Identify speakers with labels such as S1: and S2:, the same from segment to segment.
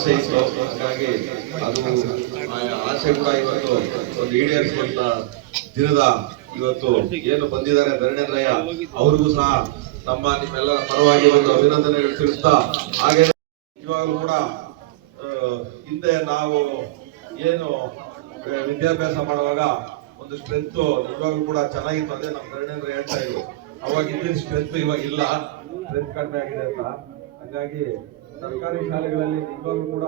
S1: ಆಸೆ ಇತ್ತು. ಹಾಗಾಗಿ ಅದು ಆಸೆ ಕೂಡ ಇವತ್ತು ಒಂದು ಈಡೇರಿಸುವಂತ ದಿನದ ಇವತ್ತು ಏನು ಬಂದಿದ್ದಾರೆ ಧರಣೇಂದ್ರಯ್ಯ ಅವ್ರಿಗೂ ಸಹ ನಮ್ಮ ನಿಮ್ಮೆಲ್ಲರ ಪರವಾಗಿ ಒಂದು ಅಭಿನಂದನೆಗಳು ತಿಳಿಸ್ತಾ ಹಾಗೆ ಇವಾಗಲೂ ಕೂಡ ಹಿಂದೆ ನಾವು ಏನು ವಿದ್ಯಾಭ್ಯಾಸ ಮಾಡುವಾಗ ಒಂದು ಸ್ಟ್ರೆಂತ್ ಇವಾಗಲೂ ಕೂಡ ಚೆನ್ನಾಗಿತ್ತು ಅದೇ ನಮ್ಮ ಧರಣೇಂದ್ರ ಹೇಳ್ತಾ ಇದ್ರು. ಅವಾಗ ಇದ್ದಿದ್ದ ಸ್ಟ್ರೆಂತ್ ಇವಾಗ ಇಲ್ಲ. ಸ್ಟ್ರೆಂತ್ ಕಡಿಮೆ ಆಗಿದೆ ಅಂತ. ಹಾಗಾಗಿ ಸರ್ಕಾರಿ ಶಾಲೆಗಳಲ್ಲಿ ಈಗಲೂ ಕೂಡ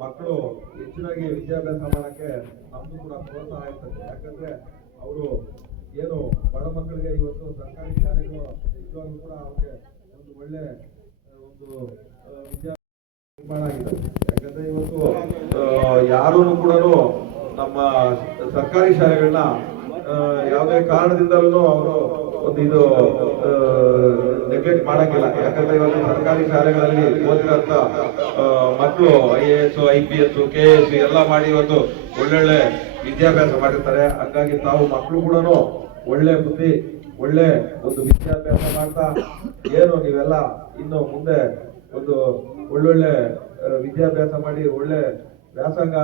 S1: ಮಕ್ಕಳು ಹೆಚ್ಚಿನಾಗಿ ವಿದ್ಯಾಭ್ಯಾಸ ಮಾಡೋಕ್ಕೆ ನಮ್ದು ಕೂಡ ಪ್ರೋತ್ಸಾಹ ಇರ್ತದೆ. ಯಾಕಂದ್ರೆ ಅವರು ಏನು ಬಡ ಮಕ್ಕಳಿಗೆ ಇವತ್ತು ಸರ್ಕಾರಿ ಶಾಲೆಗಳು ನಿಜವಾಗ್ಲೂ ಕೂಡ ಅವ್ರಿಗೆ ಒಂದು ಒಳ್ಳೆ ಒಂದು ವಿದ್ಯಾ ನಿರ್ಮಾಣ ಯಾಕಂದ್ರೆ ಇವತ್ತು ಯಾರೂ ಕೂಡ ನಮ್ಮ ಸರ್ಕಾರಿ ಶಾಲೆಗಳನ್ನ ಯಾವುದೇ ಕಾರಣದಿಂದಲೂ ಅವರು ಒಂದು ಇದು ನೆಗ್ಲೆಕ್ಟ್ ಮಾಡಂಗಿಲ್ಲ. ಯಾಕಂದ್ರೆ ಇವತ್ತು ಸರ್ಕಾರಿ ಶಾಲೆಗಳಲ್ಲಿ ಓದಿರೋಂಥ ಮಕ್ಕಳು I A S, I P S, K S ಎಲ್ಲ ಮಾಡಿ ಇವತ್ತು ಒಳ್ಳೊಳ್ಳೆ ವಿದ್ಯಾಭ್ಯಾಸ ಮಾಡಿರ್ತಾರೆ. ಹಾಗಾಗಿ ತಾವು ಮಕ್ಕಳು ಕೂಡ ಒಳ್ಳೆ ಬುದ್ಧಿ, ಒಳ್ಳೆ ಒಂದು ವಿದ್ಯಾಭ್ಯಾಸ ಮಾಡ್ತಾ ಏನು ನೀವೆಲ್ಲ ಇನ್ನು ಮುಂದೆ ಒಂದು ಒಳ್ಳೊಳ್ಳೆ ವಿದ್ಯಾಭ್ಯಾಸ ಮಾಡಿ ಒಳ್ಳೆ ವ್ಯಾಸಂಗ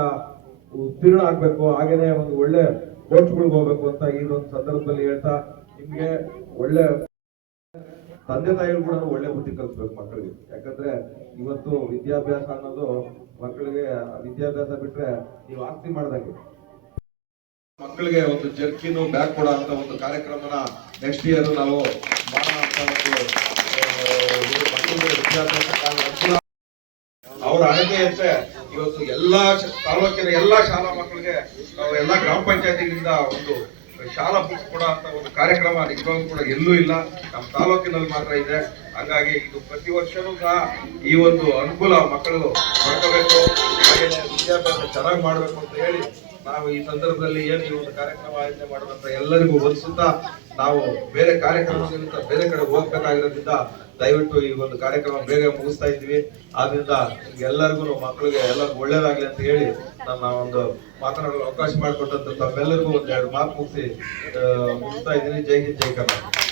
S1: ಉತ್ತೀರ್ಣ ಆಗ್ಬೇಕು. ಹಾಗೇನೆ ಒಂದು ಒಳ್ಳೆ ಕೋಚ್ಗಳಿಗೆ ಹೋಗ್ಬೇಕು ಅಂತ ಈ ಒಂದು ಸಂದರ್ಭದಲ್ಲಿ ಹೇಳ್ತಾ ನಿಮ್ಗೆ ಒಳ್ಳೆ ತಂದೆ ತಾಯಿಗಳು ಕೂಡ ಒಳ್ಳೆ ಬುದ್ಧಿ ಕಲಿಸ್ಬೇಕು ಮಕ್ಕಳಿಗೆ ಯಾಕಂದ್ರೆ ಇವತ್ತು ವಿದ್ಯಾಭ್ಯಾಸ ಅನ್ನೋದು ಮಕ್ಕಳಿಗೆ ವಿದ್ಯಾಭ್ಯಾಸ ಬಿಟ್ರೆ ನೀವು ಆಸ್ತಿ ಮಾಡ್ದಂಗೆ. ಮಕ್ಕಳಿಗೆ ಒಂದು ಜರ್ಕಿನು ಬ್ಯಾಗ್ ಕೊಡೋ ಅಂತ ಒಂದು ಕಾರ್ಯಕ್ರಮನ ನೆಕ್ಸ್ಟ್ ಇಯರ್ ನಾವು ಮಾಡೋ ಅಂತ ಒಂದು ಆ, ಇದು ಮಕ್ಕಳಿಗೆ ವಿದ್ಯಾಭ್ಯಾಸಕ್ಕೆ ಅನುಕೂಲ ಅವರ ಅಂತೆ ಇವತ್ತು ಎಲ್ಲಾ ತಾಲೂಕಿನ ಎಲ್ಲಾ ಶಾಲಾ ಮಕ್ಕಳಿಗೆ ನಾವು ಎಲ್ಲಾ ಗ್ರಾಮ ಪಂಚಾಯತಿಗಳಿಂದ ಒಂದು ಶಾಲಾ ಬುಕ್ ಕೊಡೋ ಅಂತ ಒಂದು ಕಾರ್ಯಕ್ರಮ ನಿಜವಾಗ್ಲೂ ಕೂಡ ಎಲ್ಲೂ ಇಲ್ಲ. ನಮ್ಮ ತಾಲೂಕಿನಲ್ಲಿ ಮಾತ್ರ ಇದೆ. ಹಾಗಾಗಿ ಇದು ಪ್ರತಿ ವರ್ಷವೂ ಸಹ ಈ ಒಂದು ಅನುಕೂಲ ಮಕ್ಕಳು ಪಡ್ಕೋಬೇಕು. ಹಾಗೆ ವಿದ್ಯಾಭ್ಯಾಸ ಚೆನ್ನಾಗಿ ಮಾಡಬೇಕು ಅಂತ ಹೇಳಿ ನಾವು ಈ ಸಂದರ್ಭದಲ್ಲಿ ಏನು ಈ ಒಂದು ಕಾರ್ಯಕ್ರಮ ಆಯೋಜನೆ ಮಾಡೋದಂತ ಎಲ್ಲರಿಗೂ ಒಲಿಸುತ್ತಾ ನಾವು ಬೇರೆ ಕಾರ್ಯಕ್ರಮದಿಂದ ಬೇರೆ ಕಡೆ ಹೋಗ್ಬೇಕಾಗಿರೋದ್ರಿಂದ ದಯವಿಟ್ಟು ಈ ಒಂದು ಕಾರ್ಯಕ್ರಮ ಬೇಗ ಮುಗಿಸ್ತಾ ಇದ್ದೀವಿ. ಆದ್ರಿಂದ ಎಲ್ಲರಿಗೂ ಮಕ್ಕಳಿಗೆ ಎಲ್ಲರಿಗೂ ಒಳ್ಳೇದಾಗ್ಲಿ ಅಂತ ಹೇಳಿ ನನ್ನ ಒಂದು ಮಾತನಾಡಲು ಅವಕಾಶ ಮಾಡಿಕೊಟ್ಟಂತ ತಮ್ಮೆಲ್ಲರಿಗೂ ಒಂದೆರಡು ಮಾತು ಮುಗಿಸಿ ಮುಗಿಸ್ತಾ ಇದ್ದೀನಿ. ಜೈ ಹಿಂದ್, ಜೈ ಕರ್ನಾಟಕ.